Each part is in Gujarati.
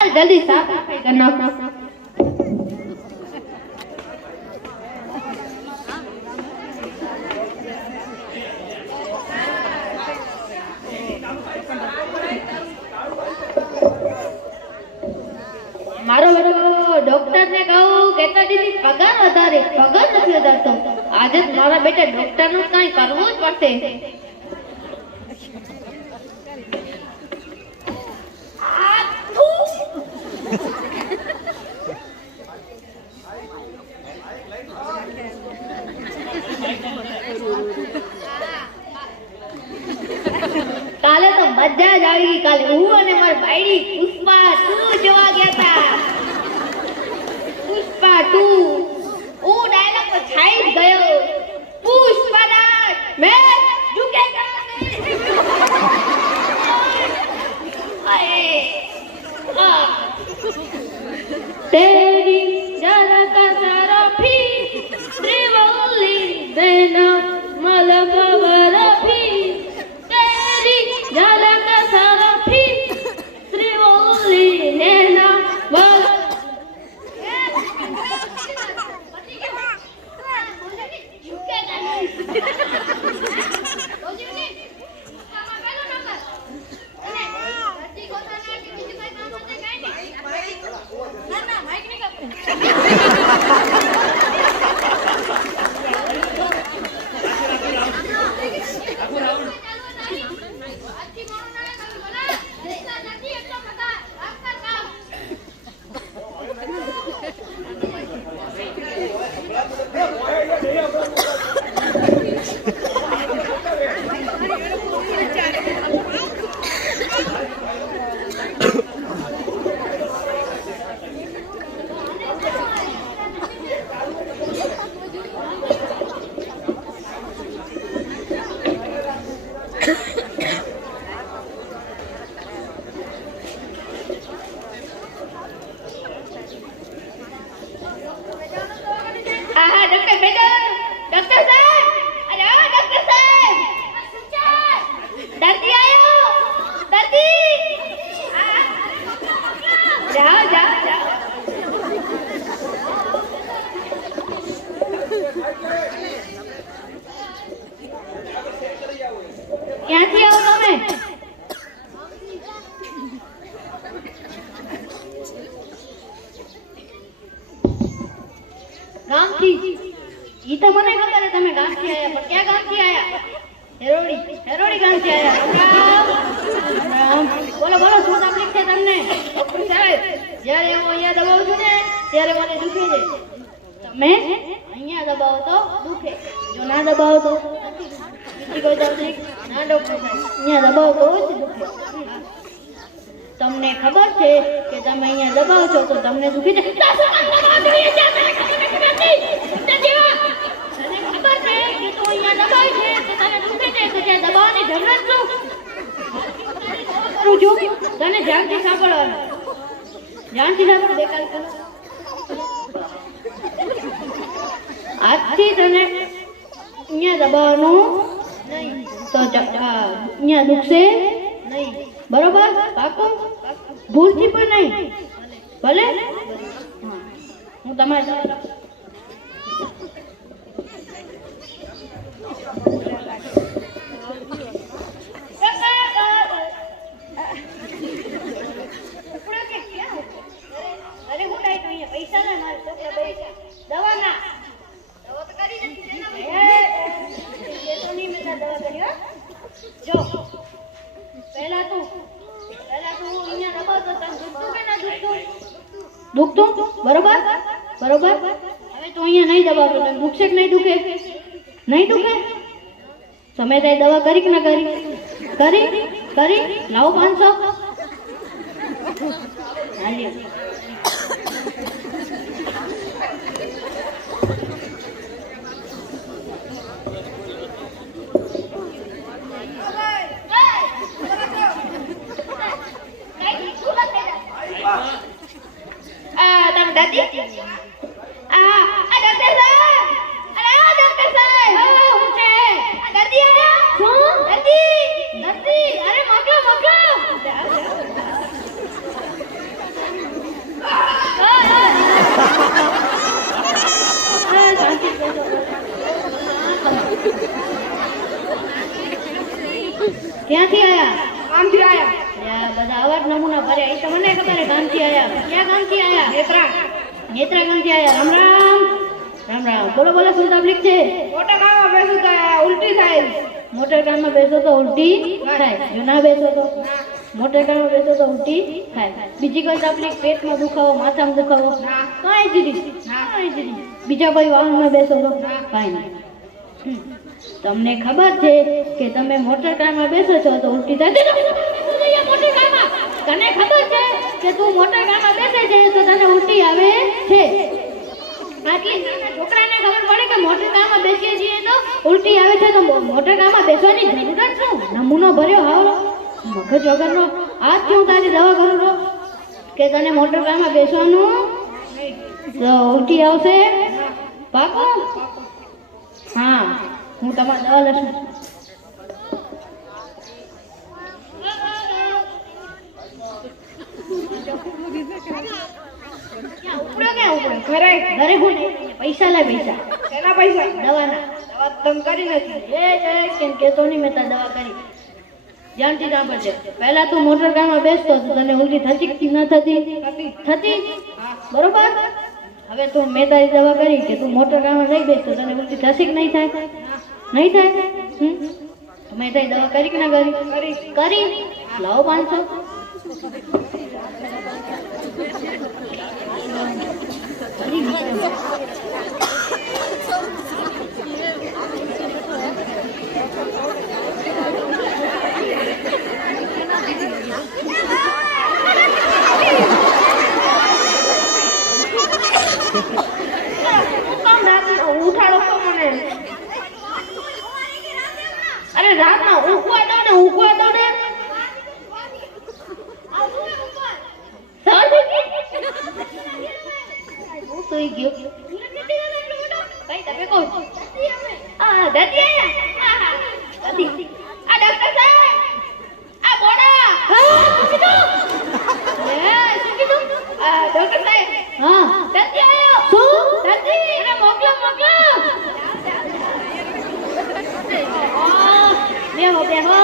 जल्दी साफ करना। मारो डॉक्टर ने कहूं केता दी पगार વધારે પગાર નથી વધારતો આજે મારા બેટા ડોક્ટર નું કાઈ કરવું જ પડશે। કાલે તો મજા જ આવી ગઈ। કાલે હું અને મારી બાયડી પુષ્પા 2 જોવા ગયા હતા। પુષ્પા 2 ઓ ડાયલોગ તો છાઈ જ ગયો। પુષ્પારાજ મેં ઝુકેગા નહીં। तेरी जरा का सारा भी त्रिवली देना मलक बरफी तेरी जरा का सारा भी त्रिवली देना मलक ક્યાંથી આવો તમે? ગામથી? ઈ તો મને ખબર છે તમે ગામથી આયા, પણ ક્યાં ગામથી આયા? હેરોડી ગામથી આયા। બોલો બોલો શું તકલીફ છે તમને? ડોક્ટર સાહેબ જ્યારે હું અહીંયા દબાવું છું ને ત્યારે મને દુખે છે। તમે અહીંયા દબાવો તો દુખે, જો ના દબાવો તો બીજી કોઈ તકલીફ ના ડોક્ટર સાહેબ અહીંયા દબાવો તો જ દુખે। તમને ખબર છે કે તમે અહીંયા દબાવો છો તો તમને દુખે છે? તને ખબર છે કે તું અહીંયા દબાવે છે તો તને દુખે છે, તો ત્યાં દબાવવાની જરૂરત શું? કરું છું તને ધ્યાનથી સાંભળવાનું, ધ્યાનથી સાંભળ બેકાર કરો। આજથી તને અહીંયા દબાવવાનું નહીં તો અહીંયા દુખશે નહીં, બરોબર? પાકું? ભૂલથી પણ નહીં, ભલે? હું તમારી પૈસા ના મારે દવા ના દવા તો કરી નથી તો નહીં મેં દવા કરી। જો પહેલા તું અહીંયા દબાવતો તને દુખતું કે ના દુખતું? દુખતું, બરોબર બરોબર। હવે તું અહીંયા નહીં દબાવતો તને દુખશે કે નહીં દુખે? નહીં દુખે? તમે તે દવા કરી કે ના કરી? કરી લાવો 500 હાલ્યો। दादी डॉक्टर साहब दर्दी आया दर्दी अरे मोकलो ક્યાંથી આયા? આમથી આયા. યા બધા આવા જ નમૂના ભર્યા. એ તો મને ખબર છે ગામથી આયા. ક્યાં ગામથી આયા? નેત્રા. નેત્રા ગામથી આયા. રામ રામ. રામ રામ. બોલો બોલો શું તકલીફ છે? મોટા ગામમાં બેસું તો ઉલટી થાય. મોટર કારમાં બેસો તો ઉલટી થાય. જો ના બેસો તો મોટર કારમાં બેસો તો ઉલટી થાય. બીજી કોઈ તકલીફ? પેટમાં દુખાવો, માથામાં દુખાવો? કાંઈ જ નહીં. કાંઈ જ નહીં. બીજા કોઈ વાહનમાં બેસો તો કાંઈ નહીં. તમને ખબર છે કે તમે મોટર કારમાં બેસો છો તો ઉલટી થાય. મોટર કારમાં તને ખબર છે કે તું મોટર કારમાં બેસે છે તો તને ઉલટી આવે છે. આટલી નાના છોકરાને ખબર પડે કે મોટર કારમાં બેસીએ છીએ તો ઉલટી આવે છે તો મોટર કારમાં બેસવાની જરૂર જ શું? નમૂનો ભર્યો હાવ મગજ વગરનો. આજ હું તારી દવા કરું છું કે તને મોટર કારમાં બેસવાનું તો ઉલટી આવશે. પાકું? હા, હું તમારી દવા લઈશ. ઘરે ઘરે હું પૈસા લાય. પૈસા શેના પૈસા? દવાના. દવા તમે કરી નથી. કેમ કેતો નહીં મેં તાર દવા કરી. જાણતી કામ પડશે. પહેલા તું મોટર કારમાં બેસતો તો તને ઉલટી થતી કે ન થતી? થતી. બરોબર. હવે તું મેં તારી દવા કરી કે તું મોટર કારમાં નહીં બેસતો તને ઉલટી થશે કે નહીં થાય? નહીં થાય. મેં તારી દવા કરી કે ના કરી? કરી. લાવો 500. ઉઠાડો તો મને. અરે રાતના ઊંઘવા દો ને. હું સુઈ ગયો. ભાઈ તમે કોણ? દાદી આયા. દાદી. આ ડોક્ટર સાહેબ. આ બોડા. શું કીધું? ડોક્ટર સાહેબ. હા. દાદી આયો. શું? દાદી. એને મોકલો. બેહો બેહો.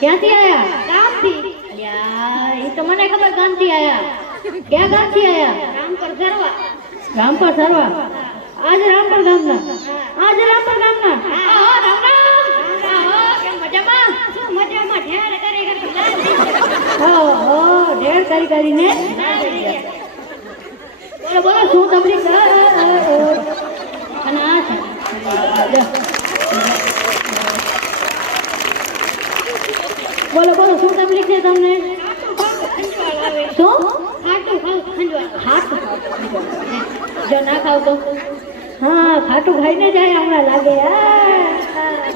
ક્યાંથી આયા? ગામથી. યાર એ તો મને ખબર ગામથી આયા. ક્યાં ગામથી આયા? રામપર સરવા. રામપર સરવા. આજ રામપર ગામના. હા રામ રામ. કેમ મજામાં? શું મજામાં? ઢેર કરી ઢેર કરીને બોલો શું તકલીફ છે? અને આ છે બોલો શું તકલીફ છે તમને? શું? ખાટું જો ના ખાવ તો? હા, ખાટું ખાઈને જાય હમણાં લાગે.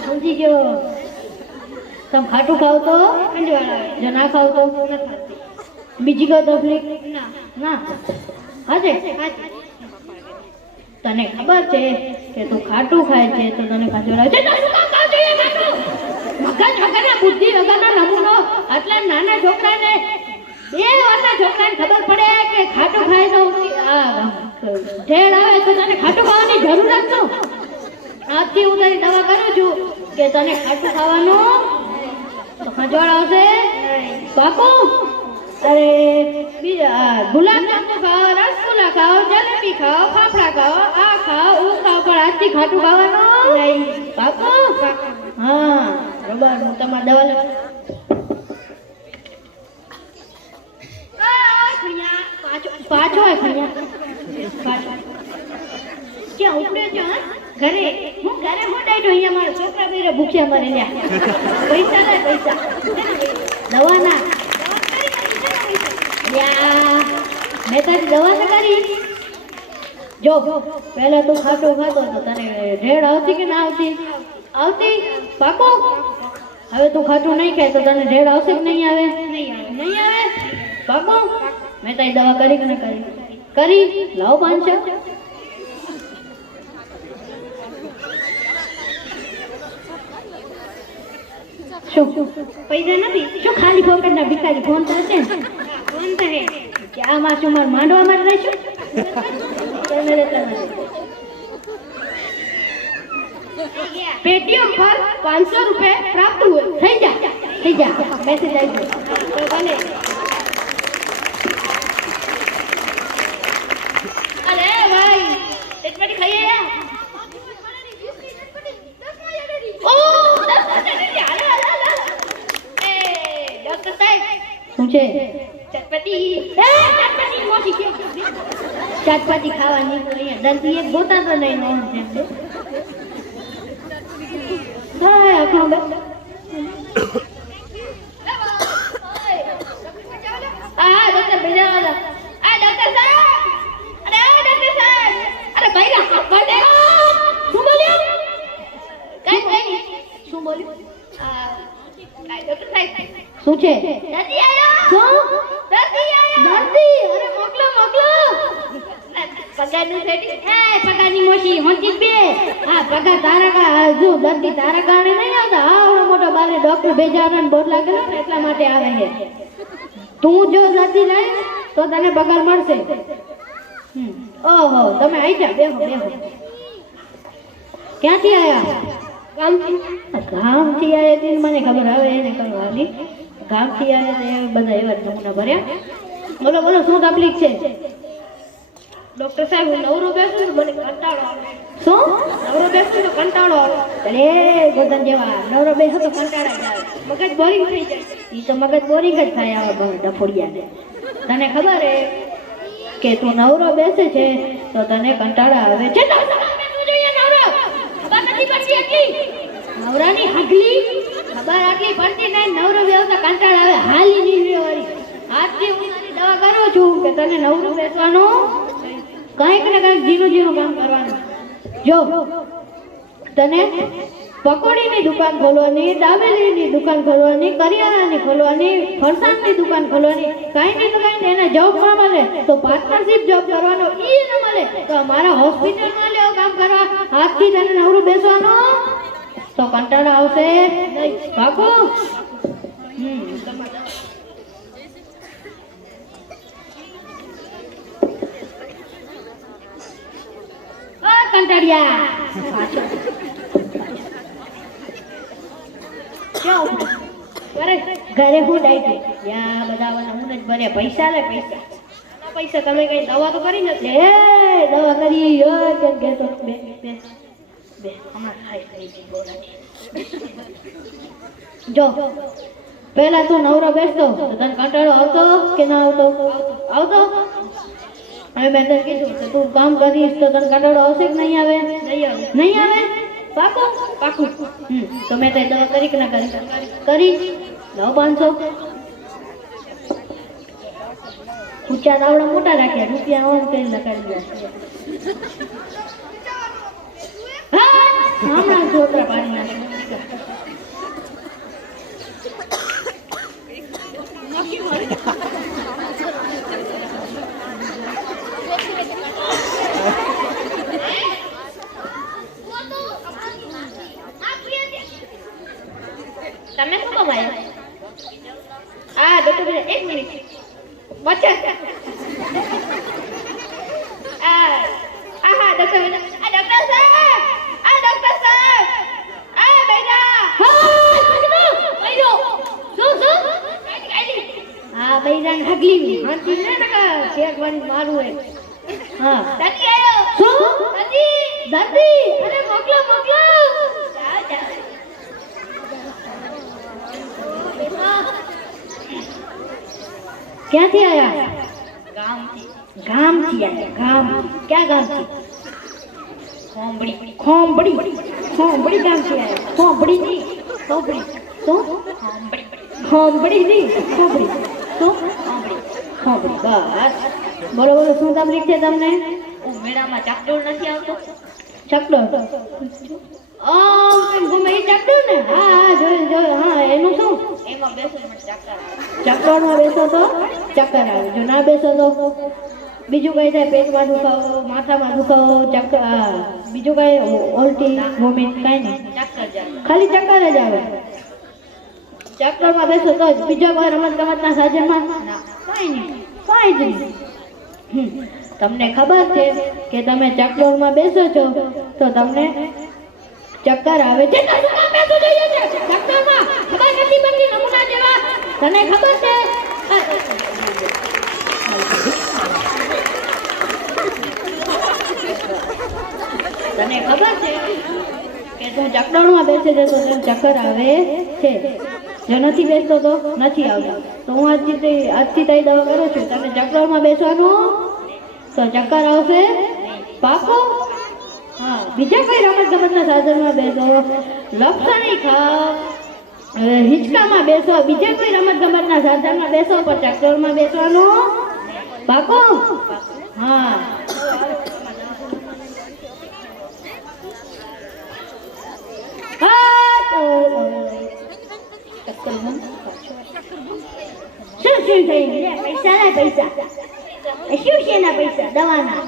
સમજી ગયો. તમે ખાટું ખાવ તો જો ના ખાવ તો? બીજી કોઈ તકલીફ? ના. હાજે તને ખબર છે કે તું ખાટું ખાય છે તો તને ખંજવાળે છે. મગજ વગરના બુદ્ધિ વગરનો નમૂનો. આટલા નાના છોકરાને 2 વર્ષના છોકરાને ખબર પડે કે ખાટું ખાય તો ઢેડ આવે તો તને ખાટું ખાવાની જરૂર જ શું? આજથી હું તારી દવા કરું છું કે તને ખાટું ખાવાનું તો ખંજવાળ આવશે. પાકું? અરે બીજા ગુલાબજાંબુ ખાઓ, રસગુલ્લા ખાઓ, જલેબી ખાઓ, ફાફડા ખાઓ, આ ખાઓ ઓ ખાઓ, પણ આજથી ખાટું ખાવાનું નહીં. પાકું? હા બરાબર. હું તમારી દવા લેવા પાછો ક્યાં ઉપડ્યો છો? ઘરે હું ડાયટો અહીંયા મારા છોકરા બેરે ભૂખ્યા મરે લ્યા. પૈસા લાય પૈસા દવાના. મેં તારી દવા તો કરી. જો પહેલા તું ખાટું ખાતો તો તને ઢેડ આવતી કે ના આવતી? આવતી. પાકો? હવે તું ખાટું નહીં ખાય તો તને ઢેડ આવશે કે નહીં આવે? નહીં આવે. પાકો? મેં તારી દવા કરી કે ના કરી? લાવો 500. શું પૈસા નથી? શું ખાલી ફોકટના ભિખારી? ફોન તો હશે ને? ફોન તો હે. આમાં શું મારે માંડવા માટે રહીશું? પેટીએમ પર 500 રૂપિયા પ્રાપ્ત हुए થઈ જા મેસેજ આવી ગયો તો ભલે અરે ભાઈ ચટપટી ખાઈએ યાર ઓ 10 હાલો એ ડોક્ટર સાહેબ શું છે ચટપટી મોટી કે ચટપટી ખાવાની તો અહીંયા દર્દી એક ગોતા તો નહીં નો છે હા આખો બે આ ડોક્ટર બેજાવાલા આ ડોક્ટર સાહેબ અરે આ ડોક્ટર સાહેબ અરે ભાઈલા બડે શું બોલ્યો કઈ શું બોલ્યું આ ડોક્ટર સાહેબ શું છે દર્દી આયો શું દર્દી આયો દર્દી અરે મોકલો પગારનું સેટિંગ હે પગારની મોશી હોંચી બે હા પગાર તારા કા જો દર્દી તારા કારણે નહીં આવતા આવડો મોટો બારે ડોક્ટર બેજાવાનો બોર્ડ લાગેલો ને એટલા માટે આવે છે તું જો દર્દી લઈ તો તને પગાર મળશે ઓહો તમે આવી જા બેહો ક્યાંથી આયા ગામથી આયા તે મને ખબર આવે એને કરવાની ગામથી આયા તે બધા એવા નમૂના ભર્યા બોલો શું તકલીફ છે ડોક્ટર સાહેબ નવરો બેસું ને મને કંટાળો આવે શું નવરો બેસું તો કંટાળો આવે અરે ગોદન જેવા નવરો બેસો તો કંટાળા જાય મગજ બોરિંગ થઈ જાય ઈ તો મગજ બોરિંગ જ થાય આવા ડફોડિયાને તને ખબર હે કે તું નવરો બેસે છે તો તને કંટાળા આવે છે નવરાની હગલી ખબર આટલી પડતી નહીં નવરો બેસતા કંટાળા આવે હાલી નીકળે વાળી આજથી હું તારી દવા કરું છું કે તને નવરું બેસવાનું કંઈક ને કંઈક જીનું કામ કરવાનું જો તને પકોડીની દુકાન ખોલવાની દાબેલીની દુકાન ખોલવાની કરિયાણાની ખોલવાની ફરસાણની દુકાન ખોલવાની કાંઈ તો કાંઈ એને જોબમાં મળે તો પાર્ટનરશિપ જોબ કરવાનો ઈ ન મળે તો મારા હોસ્પિટલમાં લેવો કામ કરવા આજથી તને નવરું બેસવાનું તો કંટાળો આવશે નહીં ભાગો કંટાળિયા ઘરે હું ડાયટ યા બધા હું જ ભરે પૈસા તમે કઈ દવા તો કરી નથી હે દવા કરી કેમ કે તો બે હમણાં ખાઈ જો પહેલા તું નવરો બેસતો તો તને કંટાળો આવતો કે ના આવતો હવે મેં તને કીધું કે તું કામ કરીશ તો તને કંટાળો આવશે કે નહીં આવે પાકું તો મેં તને દવા કરી કે ના કરી 500 ઊંચા દાવડા મોટા રાખ્યા રૂપિયા આમ કઈ લગાડી ગયા હમણાં છોકરા પાડી નાખે તમે શું કમાયા આ ડોક્ટર એક મિનિટ બચત આ ડોક્ટર સાહેબ બેટા હા બૈરાન હગલી હાથી ને નકા શેરવાની મારું હે હા દાદી આયો શું દાદી અરે મોકલો ક્યાંથી આયા ગામથી આયા ક્યાં ગામથી ખોંબડી ગામથી આયા ખોંબડી નહીં બસ બોલો શું તકલીફ છે તમને મેળામાં ચકડોળ નથી આવતો ચકડોળ ગમે એ ચકડોળ ને હા જોયું હા એનું શું એમાં બેસો ચકડોળમાં બેસો તો ચક્કર આવે જો ના બેસો તો બીજું કઈ થાય પેટમાં દુખાવો માથામાં દુખાવો બીજું કઈ ઓલ્ટી વોમિટ કઈ નહીં ખાલી ચક્કર જ આવે ચક્કરમાં બેસો તો જ બીજા કોઈ રમતગમતના સાધનમાં કઈ જ નહીં તમને ખબર છે કે તમે ચક્કરમાં બેસો છો તો તમને ચક્કર આવે છે તને ખબર છે તને ખબર છે કે તું ચકડોળમાં બેસે છે તો તને ચક્કર આવે છે, જો નથી બેસતો તો નથી આવતા. તો હું આજથી તારી દવા કરું છું. તને ચકડોળમાં બેસવાનું તો ચક્કર આવશે પાકું. હા, બીજા કઈ રમત ગમતના સાધનમાં બેસો, લક્ષણી ખાવ, હિંચકામાં બેસો, બીજા કોઈ રમત ગમતના સાધનમાં બેસો, પણ ચકડોળમાં બેસવાનું પાકું. હા, શું થયું? પૈસા ના પૈસા શું છે ના પૈસા દવાના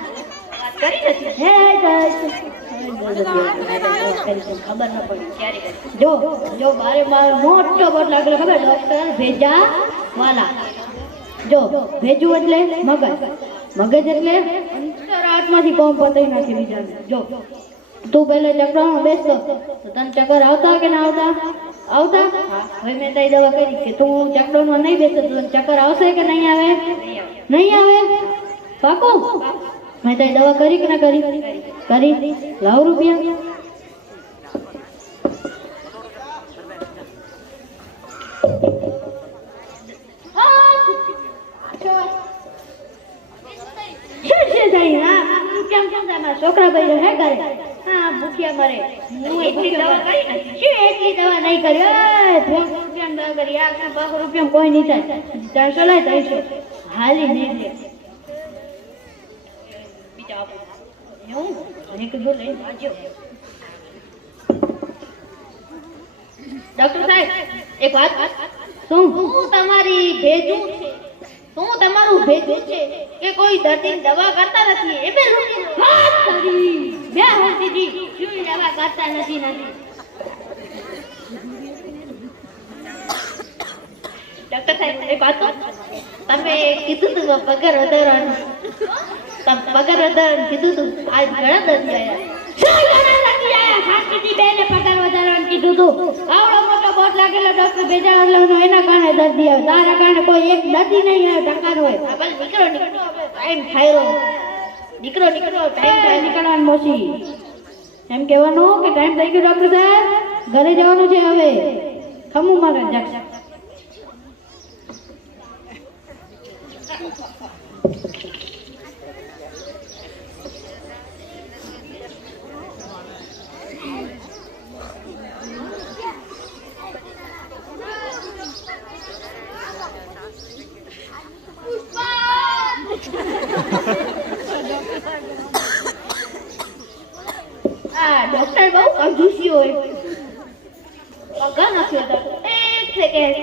ખબર ન પડી. જો જો બારે બાર મોટો બોટ લાગેલો ખબર, ડોક્ટર ભેજા વાલા. જો ભેજું એટલે મગજ, મગજ એટલે અંતરાત્માથી કોમ પતાઈ નાખી બીજાને. જો તું પહેલે ચક્રમાં બેસતો તો તને ચક્કર આવતા કે ના આવતા? આવતા. હવે મેં તારી દવા કરી કે તું ચક્કરમાં નહીં બેસતો તો તને ચક્કર આવશે કે નહીં આવે? નહીં આવે પાકું. મેં તારી દવા કરી કે ના કરી? કરી. લાવ રૂપિયા. છોકરા ભાઈ હે કરે. હા, ભૂખ્યા મરે. હું એટલી દવા કરી નથી. શું એટલી દવા નહીં કરી? 300 રૂપિયા દવા કરી. આ 500 રૂપિયા કોઈ નહીં થાય. 300 લાય 300 હાલી નહીં લે. બીજા આપો એવું એક જો લઈને આવજો. ડોક્ટર સાહેબ એક વાત. શું તમારી ભેજું છે? શું તમારું ભેજું છે કે કોઈ દર્દીની દવા કરતા નથી? એ બે વાત કરી બે હોતી શું દવા કરતા નથી? ડોક્ટર સાહેબ એક વાત. તમે કીધું તું પગાર વધારવાનું, પગાર વધારવાનું કીધું તું. આજ ઘણા દર્દી આવ્યા. બેને પગાર વધારવાનું કીધું તું. આવડો મોટો બોટ લાગેલો ડોક્ટર ભેજાવાલાનો, એના કારણે દર્દી આવે. તારા કારણે કોઈ એક દર્દી નહીં આવે, ટકાર હોય. નીકળો ટાઈમ થાય. નીકળો ટાઈમ થાય નીકળવાનું. મોસી એમ કહેવાનું કે ટાઈમ થઈ ગયો ડોક્ટર સાહેબ, ઘરે જવાનું છે. હવે ખમું મારે જશે. ડોક્ટર બહુ કંજૂસી હોય. પગાર નથી હોતા. એક સેકન્ડ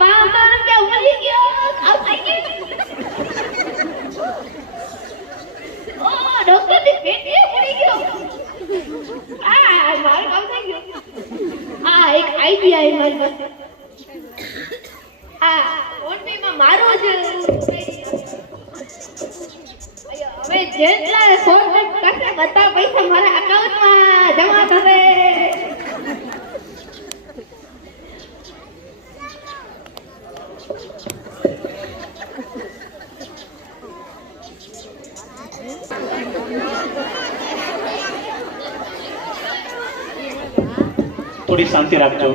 500 રૂપિયા ઉમરી ગયો. ખાવ થઈ ગયું. ઓ ડોક્ટર ની પેટ ઉડી ગયો. મારું કામ થઈ ગયું. એક આઈડિયા મારી પાસે. ફોન પે માં મારો જ હવે જેટલા ફોન પે કરશે બધા પૈસા મારા અકાઉન્ટમાં જમા થશે. થોડી શાંતિ રાખજો.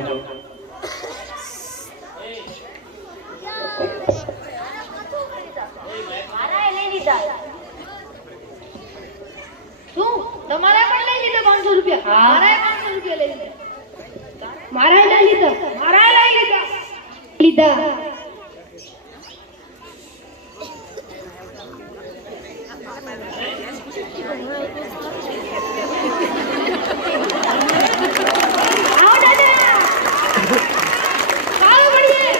તમારા પણ લઈ લીધો 500 રૂપિયા. મારા 500 રૂપિયા લઈ લીધા. મારા લઈ લીધા. લીધા. આવો દાદા. આવો મળીએ.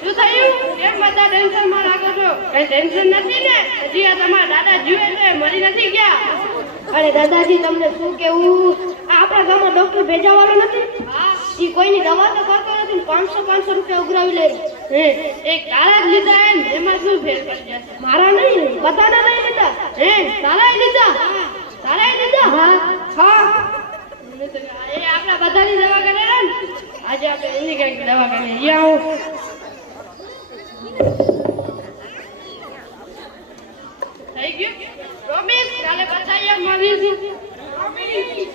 શું થયું? કેમ બધા ટેન્શનમાં લાગો છો? કઈ ટેન્શન નથી ને? હજી આ તમારા દાદા જીવે છે, મરી નથી ગયા? અરે દાદાજી તમને શું કેવું, આપણા ગામમાં ડોક્ટર ભેજાવાળો નથી? ઈ કોઈની દવા તો કરતો નથી. 500 રૂપિયા ઉઘરાવી લે. એક તારા જ લીધા એમ, એમાં શું ફેર પડી જશે? મારા નહીં, બધાના નહીં લીધા. તારાય લીધા? હા. એ આપણા બધાની દવા કરે ને આજે આપણે એની કઈક દવા કરીએ ઈ આવો થઈ ગયું પ્રોમિસ કાલે બતાવીએ મળીશું પ્રોમિસ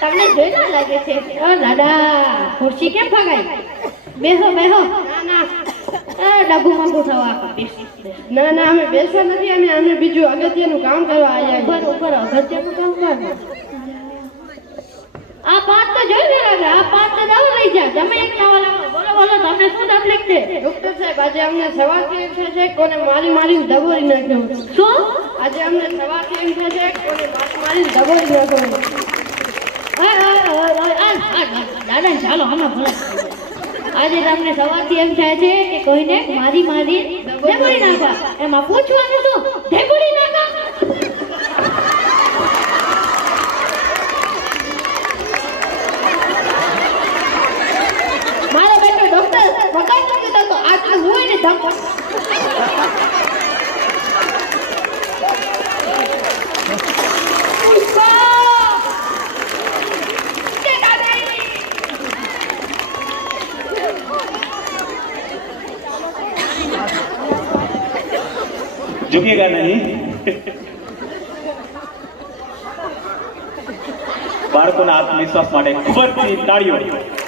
તમને જોઈ લાગે છે ઓ દાદા ખુરશી કેમ ફગાઈ બેહો બેહો ના ના ડબુ મંગુ થવા ના ના અમે બેસવા નથી અમે બીજું અગત્યનું કામ કરવા આવ્યા ઉપર ઉપર અગત્યનું કામ કર આ પાંચ તો જોઈ લેવા આ પાંચ તો દવા લઈ જા તમે એક દવા લાવો બોલો બોલો તમને શું તકલીફ છે ડોક્ટર સાહેબ આજે અમને સવારથી એમ થશે છે કોને મારી દબોરી નાખ્યો શું આજે અમને સવારથી એમ થશે છે કોને મારી દબોરી નાખ્યો દાદા ચાલો આમાં ભલે આજે તમને સવારથી એમ થાય છે કે કોઈને મારી ધેગોડી નાખવા એમાં પૂછવાનું શું ધેગોડી નાખવા મારો બેટો ડોક્ટર વગાડ નથી થતો આ હોય ને ધમ झुकेगा नहीं बाळकोना आत्मविश्वास માટે ખૂબ જ તાળીઓ